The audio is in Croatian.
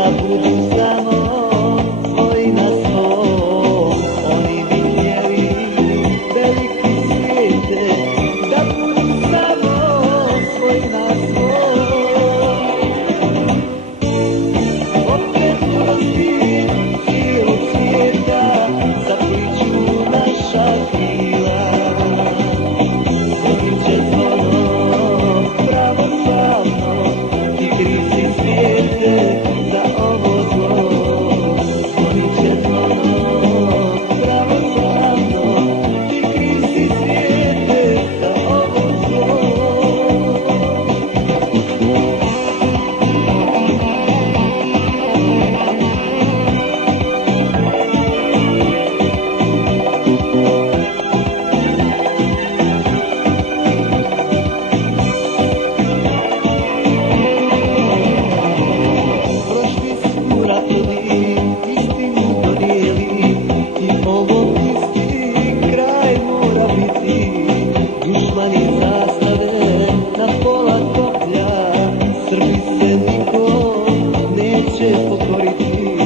da budu samo svoji na svom. Oni bi htjeli veliki svijete, da budu samo svoji na svom. Opet ulazi cijelog svijeta, zapliču naša krila. Zvonit će zvono pravoslavno, ti krizi svijete za ovo zlo. Zvonit će zvono pravoslavno, ti krizi svijete za ovo zlo. Prošli su ratovi, istinu donijeli, i ovom isti kraj mora biti. Dušmani zastave na pola koplja, Srbi se nikom neće pokoriti.